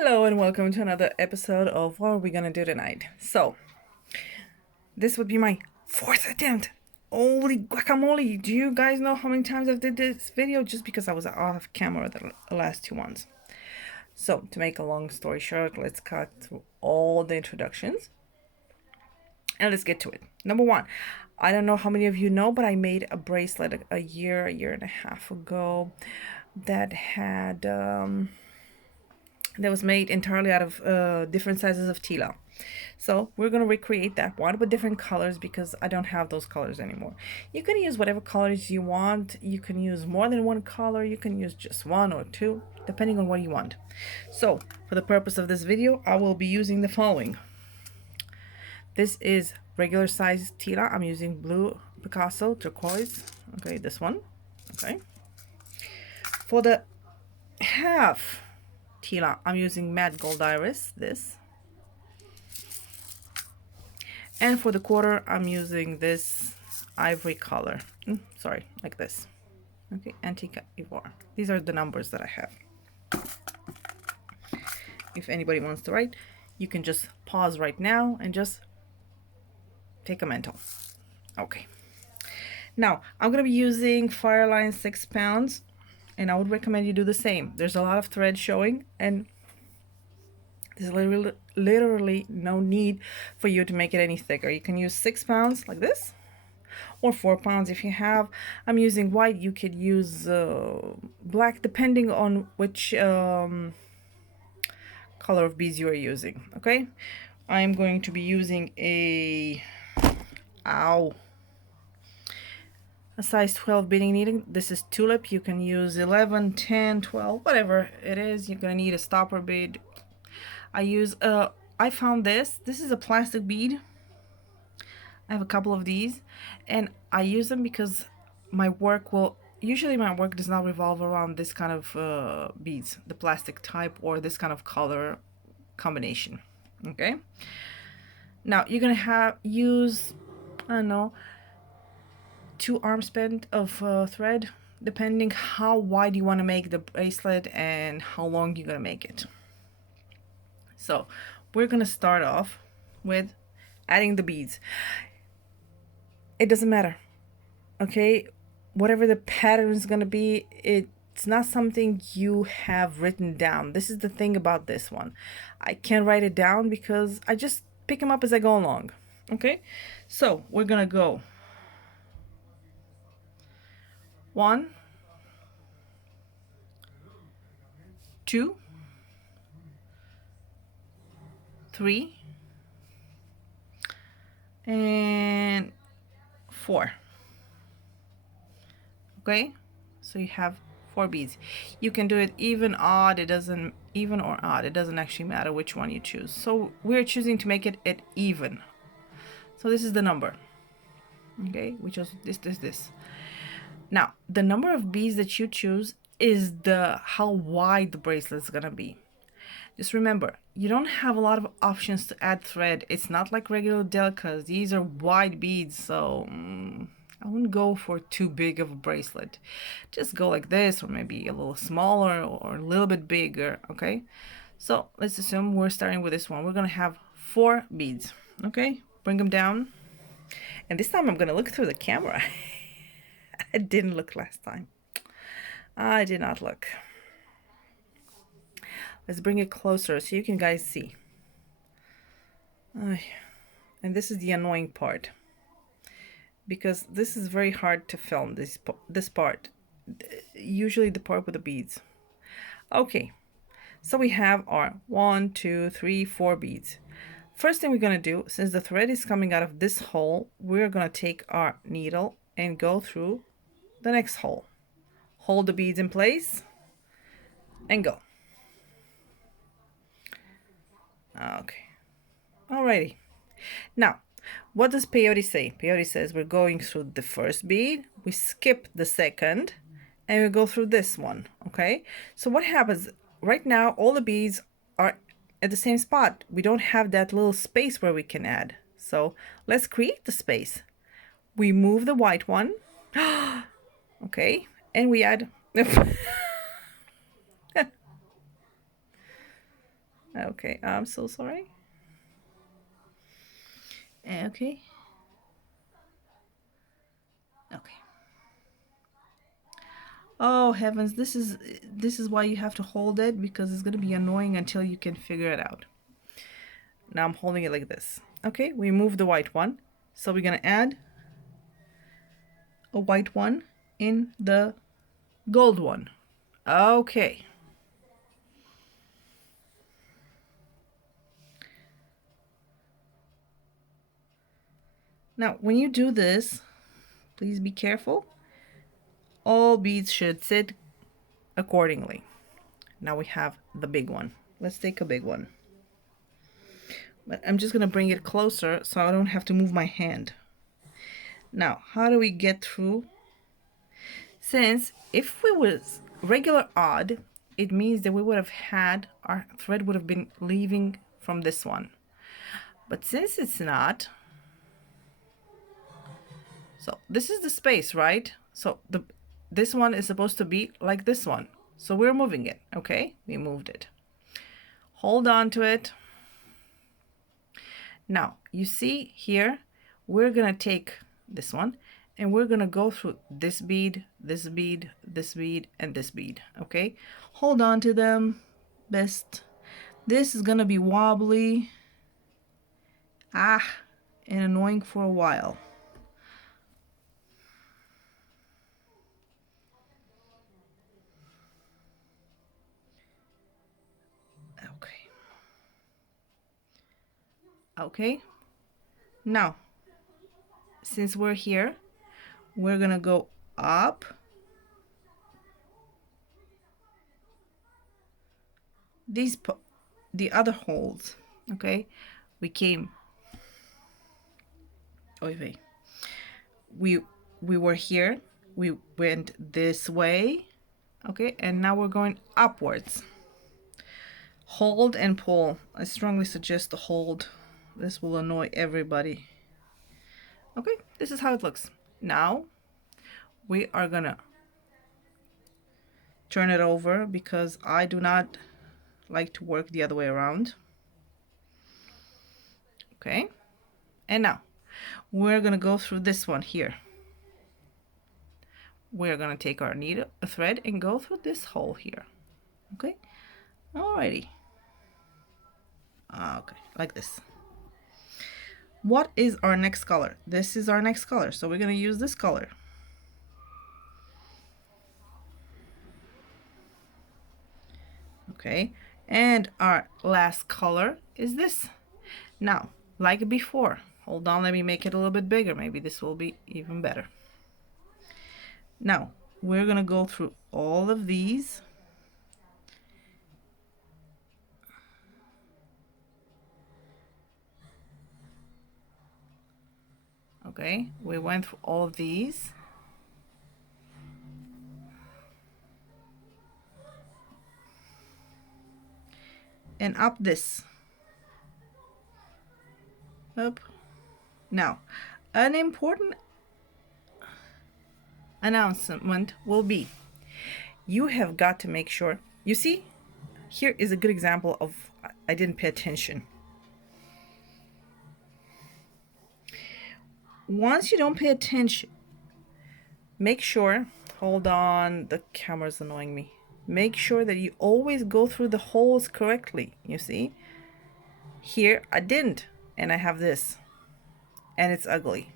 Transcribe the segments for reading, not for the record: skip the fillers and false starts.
Hello and welcome to another episode of what are we gonna do tonight. So this would be my fourth attempt. Holy guacamole! Do you guys know how many times I've did this video? Just because I was off camera the last two ones. So to make a long story short, let's cut through all the introductions and let's get to it. Number one, I don't know how many of you know, but I made a bracelet a year and a half ago that had that was made entirely out of different sizes of Tila. So we're going to recreate that one with different colors because I don't have those colors anymore. You can use whatever colors you want. You can use more than one color. You can use just one or two, depending on what you want. So for the purpose of this video, I will be using the following. This is regular size Tila. I'm using blue Picasso turquoise. Okay, this one. Okay. For the half Tila, I'm using matte gold iris, this. And for the quarter, I'm using this ivory color. Sorry, like this. Okay, Antique Ivoire. These are the numbers that I have. If anybody wants to write, you can just pause right now and just take a mental. Okay. Now, I'm going to be using fireline 6 pounds, and I would recommend you do the same. There's a lot of thread showing, and there's literally no need for you to make it any thicker. You can use 6 pounds like this, or 4 pounds if you have. I'm using white. You could use black, depending on which color of beads you are using. Okay, I'm going to be using a size 12 beading needle. This is tulip. You can use 11, 10, 12, whatever it is. You're gonna need a stopper bead. I found this is a plastic bead. I have a couple of these and I use them because my work does not revolve around this kind of beads, the plastic type or this kind of color combination. Okay, now you're gonna use, I don't know, 2 arm span of thread, depending how wide you want to make the bracelet and how long you're gonna make it. So we're gonna start off with adding the beads. It doesn't matter, okay? Whatever the pattern is gonna be, it's not something you have written down. This is the thing about this one. I can't write it down because I just pick them up as I go along. Okay, so we're gonna go 1, 2, 3, and 4. Okay, so you have 4 beads. You can do it even, odd. It doesn't, even or odd, it doesn't actually matter which one you choose. So we're choosing to make it at even. So this is the number. Okay, we chose this. Now the number of beads that you choose is how wide the bracelet is gonna be. Just remember, you don't have a lot of options to add thread. It's not like regular delicas. These are wide beads, so I wouldn't go for too big of a bracelet. Just go like this, or maybe a little smaller or a little bit bigger. Okay, so let's assume we're starting with this one. We're gonna have 4 beads. Okay, bring them down, and this time I'm gonna look through the camera. I didn't look last time. I did not look. Let's bring it closer so you can guys see. And this is the annoying part, because this is very hard to film, this part, usually the part with the beads. Okay, so we have our 1, 2, 3, 4 beads. First thing we're gonna do, since the thread is coming out of this hole, we're gonna take our needle and go through the next hole. Hold the beads in place and go. Okay, alrighty. Now, what does peyote say? Peyote says we're going through the first bead, we skip the second, and we go through this one. Okay, so what happens right now, all the beads are at the same spot. We don't have that little space where we can add. So let's create the space. We move the white one. Okay, and we add Okay, I'm so sorry. Okay. Okay. Oh heavens, this is why you have to hold it, because it's gonna be annoying until you can figure it out. Now I'm holding it like this. Okay, we move the white one. So we're gonna add a white one in the gold one. Okay. Now, when you do this, please be careful. All beads should sit accordingly. Now we have the big one. Let's take a big one. But I'm just gonna bring it closer so I don't have to move my hand. Now, how do we get through? Since if we was regular odd, it means that we would have had, our thread would have been leaving from this one. But since it's not, so this is the space, right? So this one is supposed to be like this one. So we're moving it, okay? We moved it. Hold on to it. Now, you see here, we're gonna take this one and we're gonna go through this bead, this bead, this bead, and this bead, okay? Hold on to them best. This is gonna be wobbly, and annoying for a while. Okay. Okay. Now, since we're here, we're gonna go up the other holes, okay? We came, oh wait, we were here, we went this way, okay, and now we're going upwards. Hold and pull. I strongly suggest to hold. This will annoy everybody. Okay, this is how it looks. Now we are gonna turn it over because I do not like to work the other way around. Okay, and now we're gonna go through this one here. We're gonna take our needle, a thread, and go through this hole here. Okay, alrighty. Okay, like this. What is our next color? This is our next color, so we're gonna use this color. Okay, and our last color is this. Now, like before, hold on, let me make it a little bit bigger. Maybe this will be even better. Now, we're gonna go through all of these. Okay, we went through all of these. And up this. Up. Now, an important announcement will be, you have got to make sure, you see, here is a good example of I didn't pay attention. Once you don't pay attention, make sure, hold on, the camera's annoying me. Make sure that you always go through the holes correctly, you see? Here, I didn't, and I have this, and it's ugly.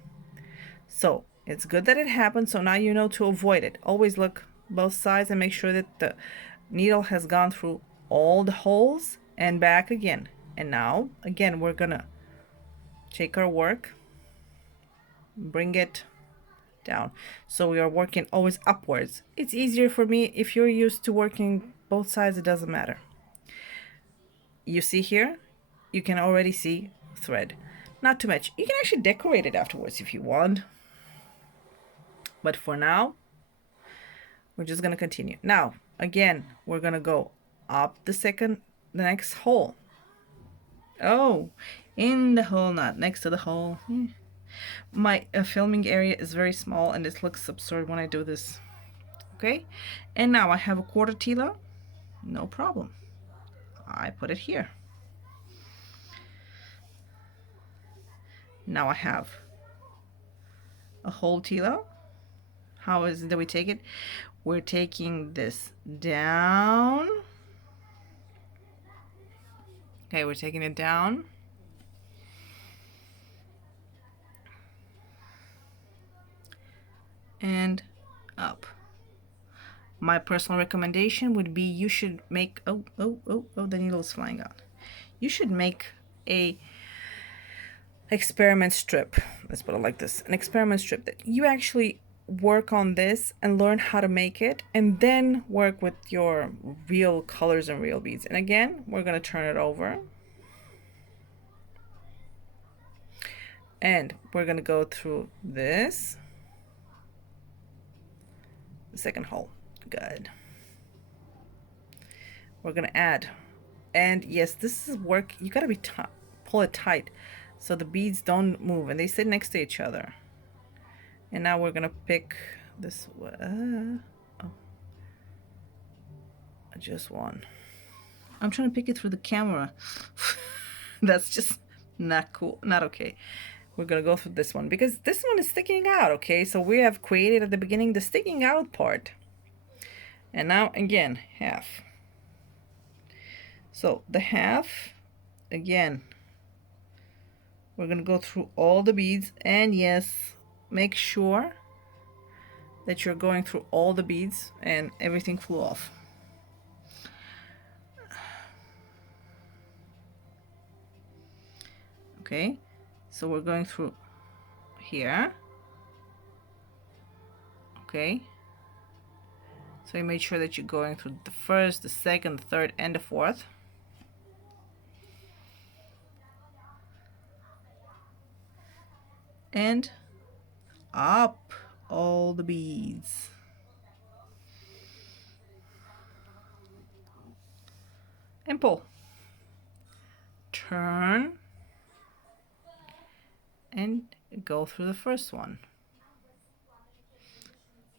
So, it's good that it happened, so now you know to avoid it. Always look both sides and make sure that the needle has gone through all the holes and back again. And now, again, we're gonna take our work, bring it down. So we are working always upwards. It's easier for me. If you're used to working both sides, it doesn't matter. You see here, you can already see thread. Not too much. You can actually decorate it afterwards if you want. But for now, we're just gonna continue. Now, again, we're gonna go up the next hole. Oh, in the hole, not next to the hole. My filming area is very small and it looks absurd when I do this. Okay, and now I have a quarter Tila. No problem. I put it here. Now I have a whole Tila. How is it that we take it? We're taking this down. Okay, we're taking it down. And up. My personal recommendation would be you should make, oh, the needle's flying out. You should make a experiment strip. Let's put it like this. An experiment strip that you actually work on this and learn how to make it, and then work with your real colors and real beads. And again, we're going to turn it over. And we're going to go through this. The second hole. Good. We're going to add. And yes, this is work. You got to be pull it tight so the beads don't move and they sit next to each other. And now we're going to pick this one. Oh. Just one. I'm trying to pick it through the camera. That's just not cool. Not okay. We're going to go through this one because this one is sticking out, okay? So we have created at the beginning the sticking out part. And now, again, half. So the half, again, we're going to go through all the beads. And yes, make sure that you're going through all the beads and everything flew off. Okay, so we're going through here. Okay, so you made sure that you're going through the first, the second, the third, and the fourth. And up all the beads. And pull. Turn. And go through the first one.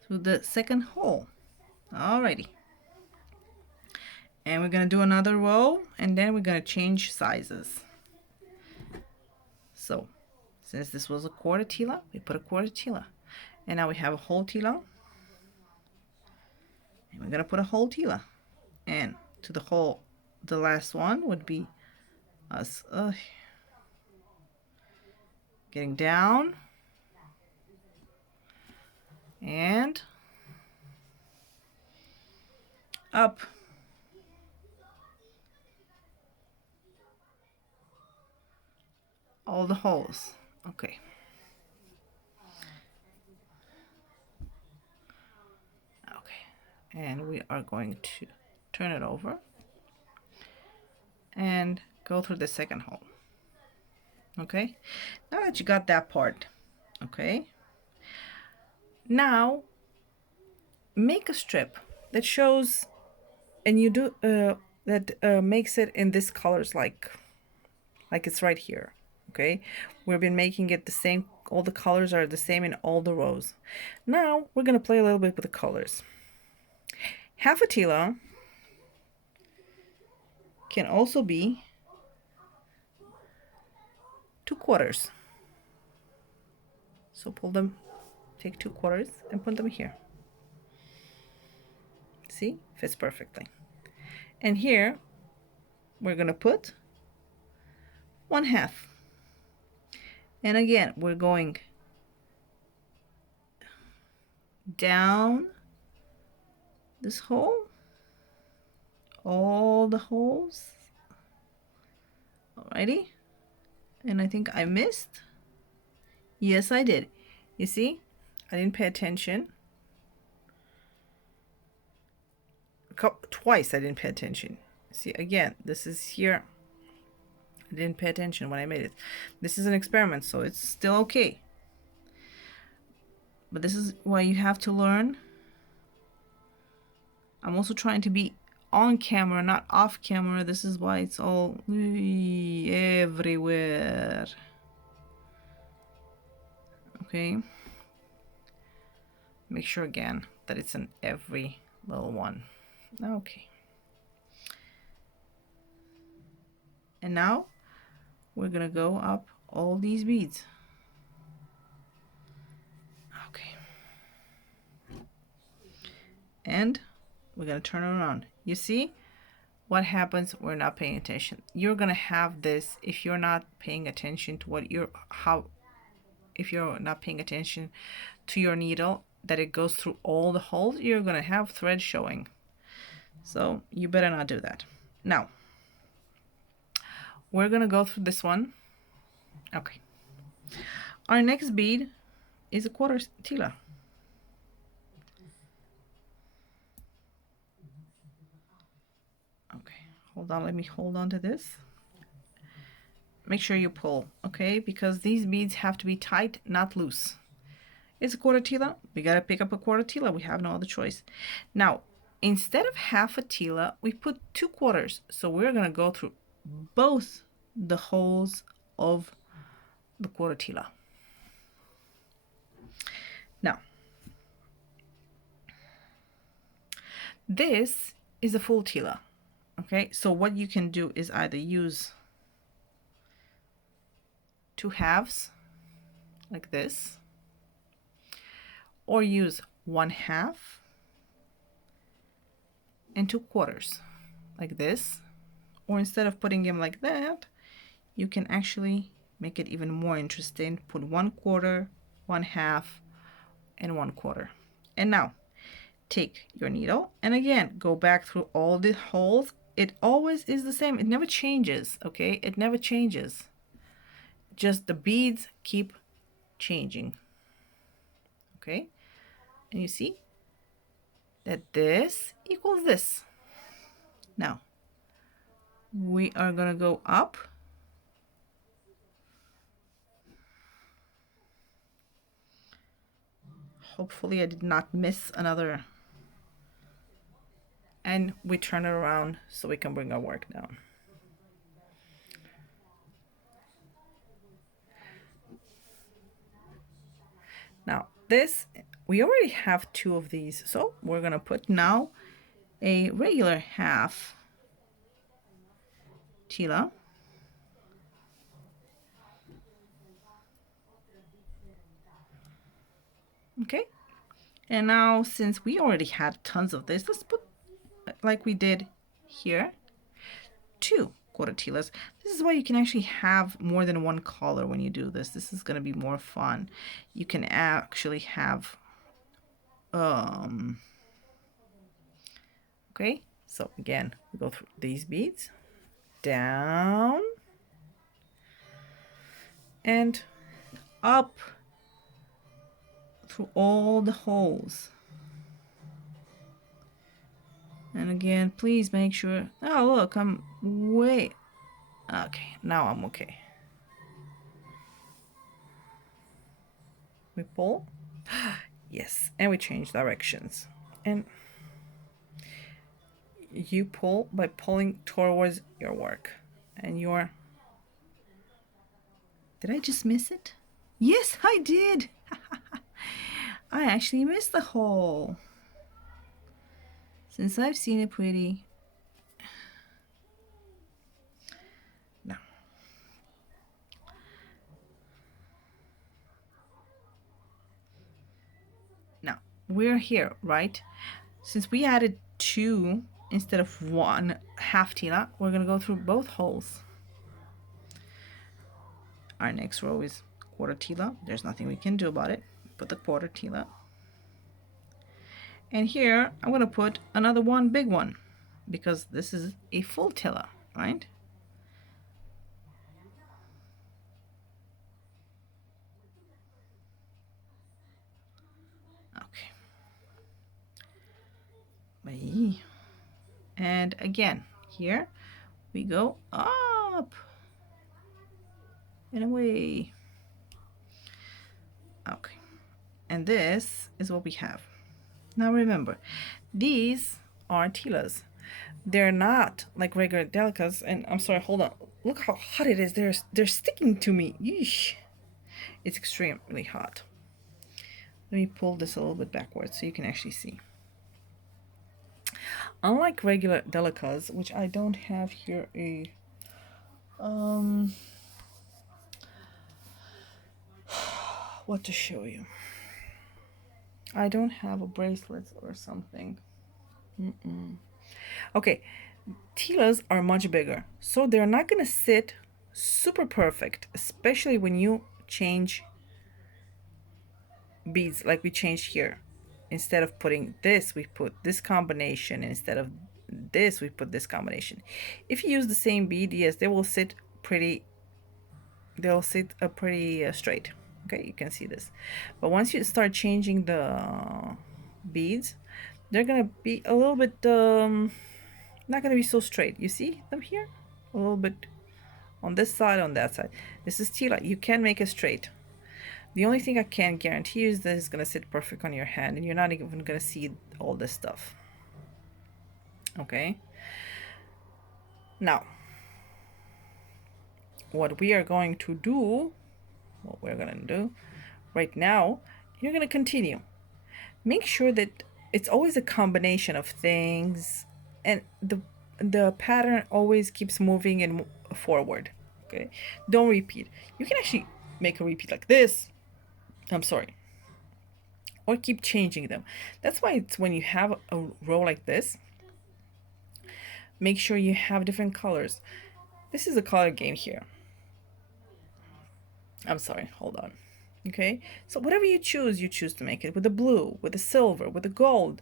Through the second hole. Alrighty. And we're going to do another row, and then we're going to change sizes. So, since this was a quarter Tila, we put a quarter Tila. And now we have a whole Tila. And we're going to put a whole Tila. And to the whole, the last one would be us getting down. And up. All the holes. Okay. Okay. And we are going to turn it over and go through the second hole. Okay. Now that you got that part, okay. Now make a strip that shows, and you do that makes it in this colors like it's right here. Okay, we've been making it the same, all the colors are the same in all the rows. Now we're going to play a little bit with the colors. Half a Tila can also be 2/4. So pull them, take 2/4 and put them here. See, fits perfectly. And here we're going to put 1/2. And again, we're going down this hole, all the holes. Alrighty. And I think I missed. Yes, I did. You see, I didn't pay attention. Twice I didn't pay attention. See, again, this is here. I didn't pay attention when I made it. This is an experiment, so it's still okay. But this is why you have to learn. I'm also trying to be on camera, not off camera. This is why it's all everywhere. Okay. Make sure again that it's in every little one. Okay. And now we're gonna go up all these beads. and we're going to turn it around. You see what happens? We're not paying attention. You're going to have this if you're not paying attention to what you're, how, if you're not paying attention to your needle, that it goes through all the holes, you're going to have thread showing. So you better not do that. Now, we're going to go through this one. Okay. Our next bead is a quarter Tila. Okay, hold on, let me hold on to this. Make sure you pull, okay? Because these beads have to be tight, not loose. It's a quarter Tila. We gotta pick up a quarter Tila. We have no other choice. Now, instead of half a Tila, we put 2/4. So we're gonna go through both the holes of the quarter Tila. Now, this is a full Tila. Okay, so what you can do is either use 2 halves like this, or use 1/2 and 2/4 like this, or instead of putting them like that, you can actually make it even more interesting. Put 1/4, 1/2, and 1/4. And now take your needle and again go back through all the holes. It always is the same. It never changes, okay? It never changes. Just the beads keep changing, okay? And you see that this equals this. Now, we are gonna go up. Hopefully I did not miss another. And we turn it around so we can bring our work down. Now this, we already have 2 of these, so we're gonna put now a regular half Tila. Okay, and now since we already had tons of this, let's put, like we did here, 2 quarter Tilas. This is why you can actually have more than one color when you do this. This is going to be more fun. You can actually have okay, so again, we go through these beads down and up through all the holes. And again, please make sure, oh look, I'm way, okay, now I'm okay. We pull, yes, and we change directions. And you pull by pulling towards your work. And you're, did I just miss it? Yes, I did. I actually missed the hole. Since I've seen it pretty. Now. Now, we're here, right? Since we added 2 instead of 1/2 Tila, we're going to go through both holes. Our next row is quarter Tila. There's nothing we can do about it. Put the quarter Tila. And here, I'm going to put another one big one because this is a full Tila, right? Okay. And again, here we go up and away. Okay. And this is what we have. Now remember, these are Tilas. They're not like regular delicas. And I'm sorry, hold on. Look how hot it is. They're sticking to me. Yeesh. It's extremely hot. Let me pull this a little bit backwards so you can actually see. Unlike regular delicas, which I don't have here a what to show you. I don't have a bracelet or something. Okay, Tilas are much bigger, so they're not gonna sit super perfect, especially when you change beads like we changed here. Instead of putting this, we put this combination. Instead of this, we put this combination. If you use the same bead, yes, they will sit pretty, they'll sit pretty straight. Okay, you can see this. But once you start changing the beads, they're gonna be a little bit not gonna be so straight. You see them here? A little bit on this side, on that side. This is Tila. You can make it straight. The only thing I can guarantee you is that it's gonna sit perfect on your hand and you're not even gonna see all this stuff. Okay? Now, what we are going to do, what we're gonna do right now, you're gonna continue. Make sure that it's always a combination of things and the pattern always keeps moving and forward. Okay? Don't repeat. You can actually make a repeat like this. I'm sorry. Or keep changing them. That's why it's when you have a row like this, make sure you have different colors. This is a color game here. I'm sorry, hold on. Okay, so whatever you choose to make it with the blue, with the silver, with the gold.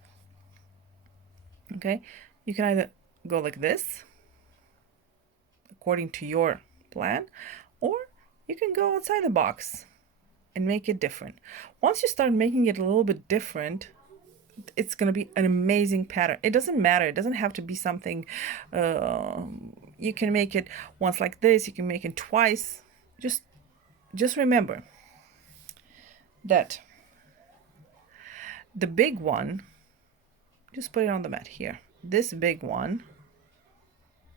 Okay, you can either go like this, according to your plan, or you can go outside the box and make it different. Once you start making it a little bit different, it's going to be an amazing pattern. It doesn't matter. It doesn't have to be something, you can make it once like this, you can make it twice. Just remember that the big one, just put it on the mat here. This big one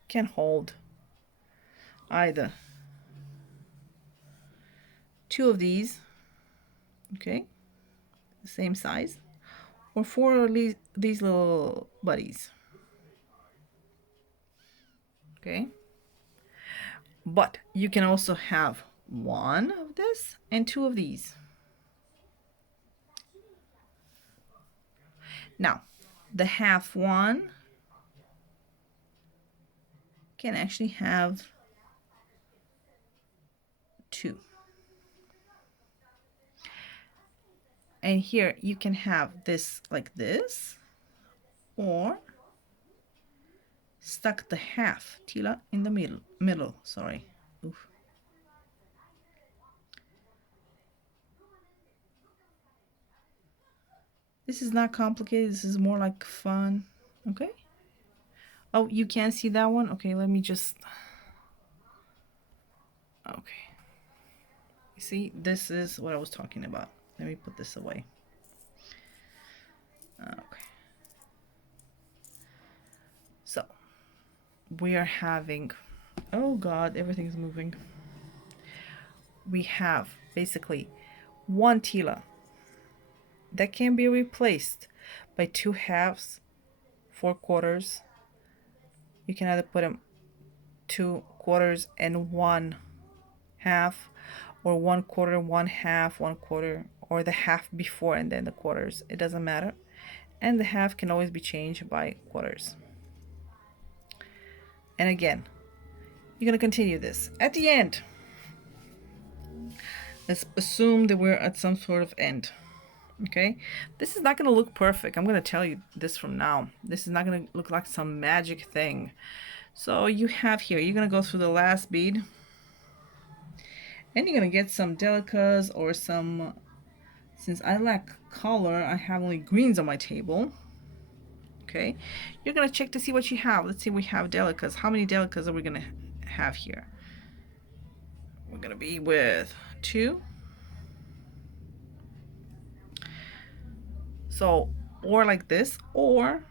can hold either two of these, okay, the same size, or four of these little buddies, okay. But you can also have one of this and two of these. Now, the half one can actually have two. And here you can have this like this, or stuck the half, Tila, in the middle, sorry. Oof. This is not complicated, this is more like fun, okay? Oh, you can't see that one? Okay, let me just, okay. You see, this is what I was talking about. Let me put this away. Okay. So, we are having, oh God, everything's moving. We have basically one Tila that can be replaced by two halves, 4/4. You can either put them 2/4 and 1/2, or 1/4, 1/2, 1/4, or the half before and then the quarters. It doesn't matter. And the half can always be changed by quarters. And again, you're going to continue this. At the end, let's assume that we're at some sort of end. Okay, this is not going to look perfect. I'm going to tell you this from now. This is not going to look like some magic thing. So you have here, you're going to go through the last bead, and you're going to get some delicas or some, since I lack color, I have only greens on my table. Okay, you're going to check to see what you have. Let's see, we have delicas. How many delicas are we going to have here? We're going to be with 2. So, or like this, or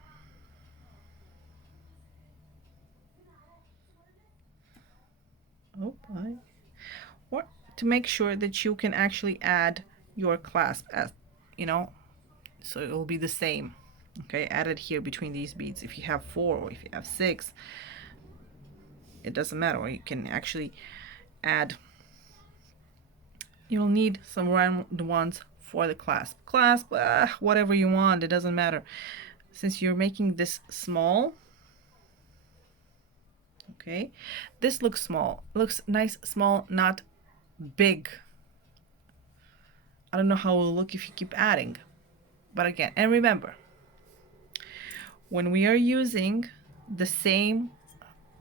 or to make sure that you can actually add your clasp, as you know, so it will be the same. Okay, add it here between these beads. If you have 4 or if you have 6, it doesn't matter. Or you can actually add, you'll need some round ones for the clasp. Whatever you want, it doesn't matter. since you're making this small, okay, this looks small, looks nice, small, not big. I don't know how it will look if you keep adding, but again, and remember, when we are using the same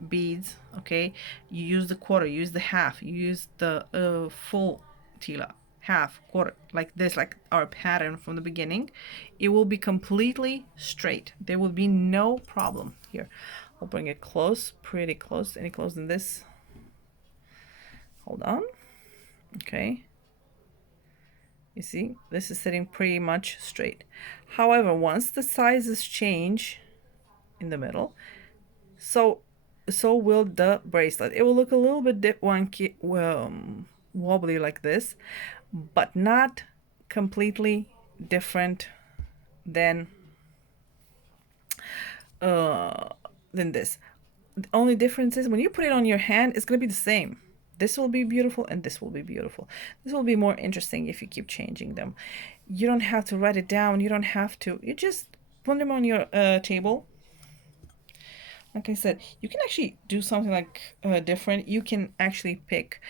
beads, okay, you use the quarter, you use the half, you use the full tila, half, quarter, like this, like our pattern from the beginning, it will be completely straight. There will be no problem here. I'll bring it close, pretty close, any closer than this. Hold on. Okay, you see this is sitting pretty much straight. However, once the sizes change in the middle, so will the bracelet. It will look a little bit wonky, wobbly like this, but not completely different than this. The only difference is when you put it on your hand, it's gonna be the same. This will be beautiful and this will be beautiful. This will be more interesting if you keep changing them. You don't have to write it down. You don't have to. You just put them on your table. Like I said, you can actually do something like different. You can actually pick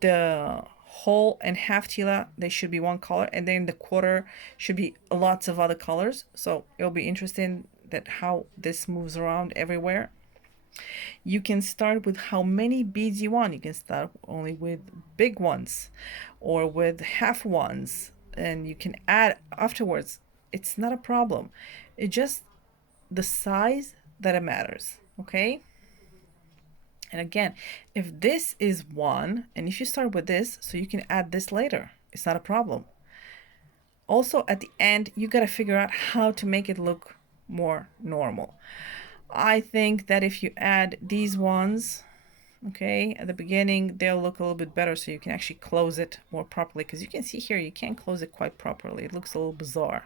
the whole and half tila. They should be one color, and then the quarter should be lots of other colors. So it'll be interesting that how this moves around everywhere. You can start with how many beads you want. You can start only with big ones or with half ones, and you can add afterwards. It's not a problem. It's just the size that it matters, okay? And again, if this is one, and if you start with this, so you can add this later, it's not a problem. Also, at the end, you got to figure out how to make it look more normal. I think that if you add these ones, okay, at the beginning, they'll look a little bit better, so you can actually close it more properly, because you can see here, you can't close it quite properly. It looks a little bizarre.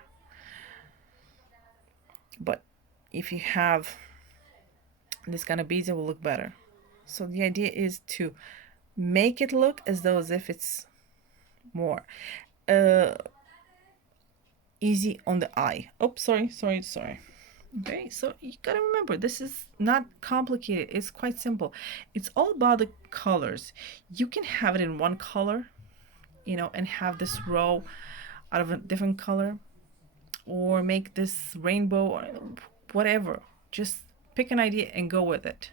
But if you have this kind of beads, it will look better. So the idea is to make it look as though as if it's more easy on the eye. Oh, sorry. Okay, so you gotta remember, this is not complicated. It's quite simple. It's all about the colors. You can have it in one color, you know, and have this row out of a different color, or make this rainbow or whatever. Just pick an idea and go with it.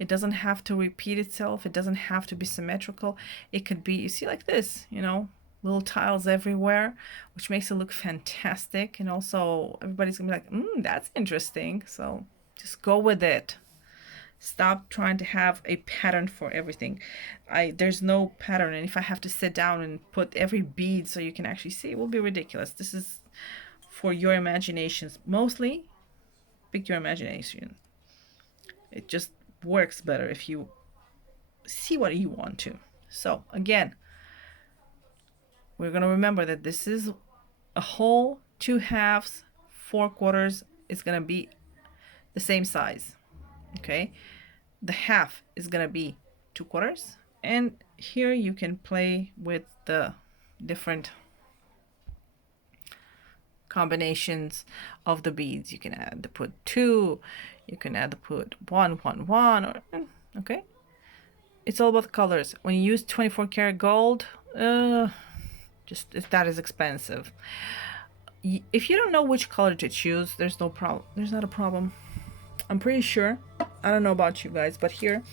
It doesn't have to repeat itself. It doesn't have to be symmetrical. It could be, you see, like this, you know, little tiles everywhere, which makes it look fantastic. And also everybody's gonna be like, that's interesting. So just go with it. Stop trying to have a pattern for everything. There's no pattern, and if I have to sit down and put every bead so you can actually see, it will be ridiculous. This is for your imaginations. Mostly pick your imagination. It just works better if you see what you want to. So again, we're going to remember that this is a whole, 2 halves, 4 quarters is going to be the same size. Okay, the half is going to be 2 quarters, and here you can play with the different combinations of the beads. You can add the put 2, you can add the put 1 1 1, or okay, it's all about the colors. When you use 24 karat gold, just if that is expensive. If you don't know which color to choose, there's no problem. There's not a problem. I'm pretty sure, I don't know about you guys, but here,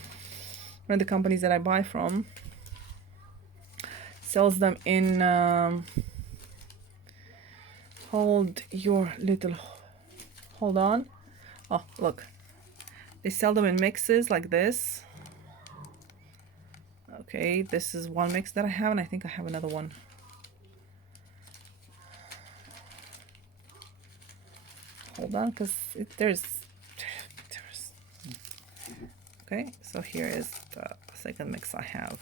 one of the companies that I buy from sells them in hold on. Oh, look, they sell them in mixes like this. Okay, this is one mix that I have, and I think I have another one. Hold on, because there's okay, so here is the second mix I have.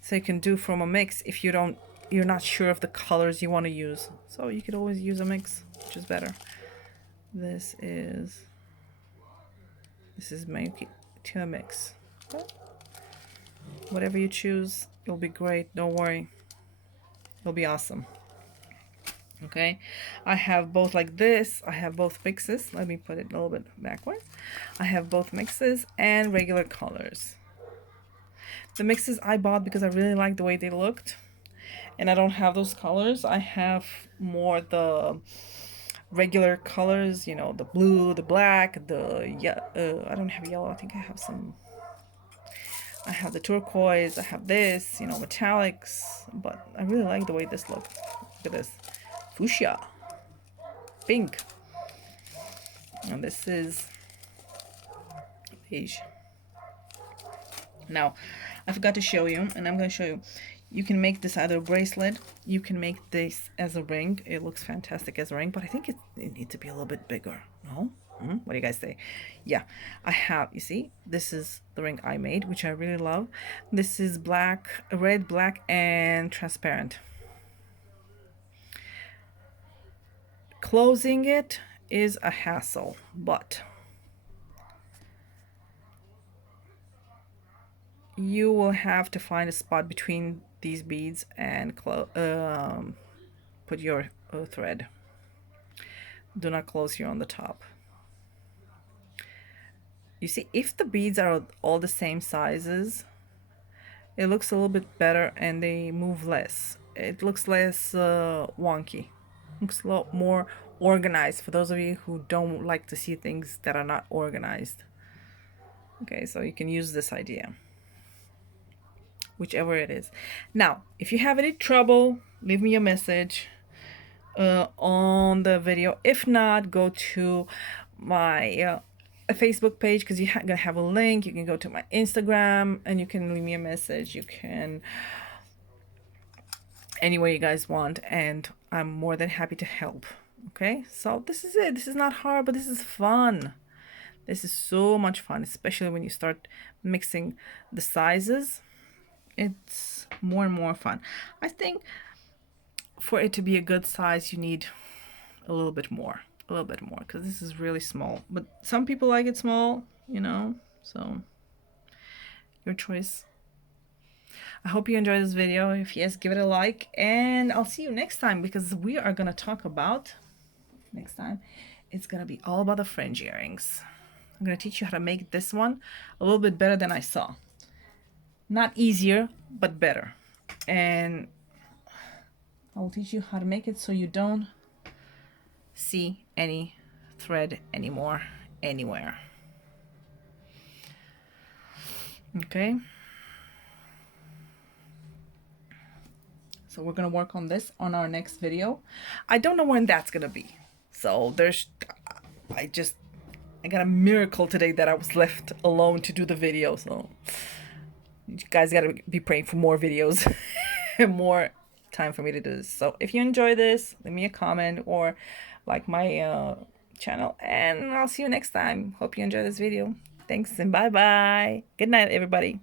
So you can do from a mix if you're not sure of the colors you want to use. So you could always use a mix, which is better. This is my Tila mix. Okay. Whatever you choose, it'll be great. Don't worry, it'll be awesome. Okay, I have both like this. I have both mixes. Let me put it a little bit backwards. I have both mixes and regular colors. The mixes I bought because I really liked the way they looked, and I don't have those colors. I have more the regular colors, you know, the blue, the black, the yeah. I don't have yellow. I think I have some. I have the turquoise. I have this, you know, metallics. But I really like the way this looks. Look at this, fuchsia, pink, and this is beige. Now, I forgot to show you, and I'm going to show you. You can make this either a bracelet. You can make this as a ring. It looks fantastic as a ring, but I think it needs to be a little bit bigger. No? What do you guys say? Yeah, I have, you see, this is the ring I made, which I really love. This is black, red, black, and transparent. Closing it is a hassle, but you will have to find a spot between these beads and put your thread. Do not close here on the top. You see, if the beads are all the same sizes, it looks a little bit better and they move less. It looks less wonky. Looks a lot more organized for those of you who don't like to see things that are not organized. Okay, so you can use this idea, whichever it is. Now, if you have any trouble, leave me a message on the video. If not, go to my Facebook page, because you're gonna have a link. You can go to my Instagram and you can leave me a message. You can any way you guys want, and I'm more than happy to help. Okay, so this is it. This is not hard, but this is fun. This is so much fun, especially when you start mixing the sizes. It's more and more fun. I think for it to be a good size, you need a little bit more, because this is really small. But some people like it small, you know, so your choice. I hope you enjoyed this video. If yes, give it a like, and I'll see you next time, because we are gonna talk about next time. It's gonna be all about the fringe earrings. I'm gonna teach you how to make this one a little bit better than I saw. Not easier, but better. And I'll teach you how to make it so you don't see any thread anymore anywhere. Okay, so we're gonna work on this on our next video. I don't know when that's gonna be, so I got a miracle today that I was left alone to do the video, so you guys gotta be praying for more videos and more time for me to do this. So if you enjoy this, leave me a comment or like my channel, and I'll see you next time. Hope you enjoy this video. Thanks and bye bye. Good night, everybody.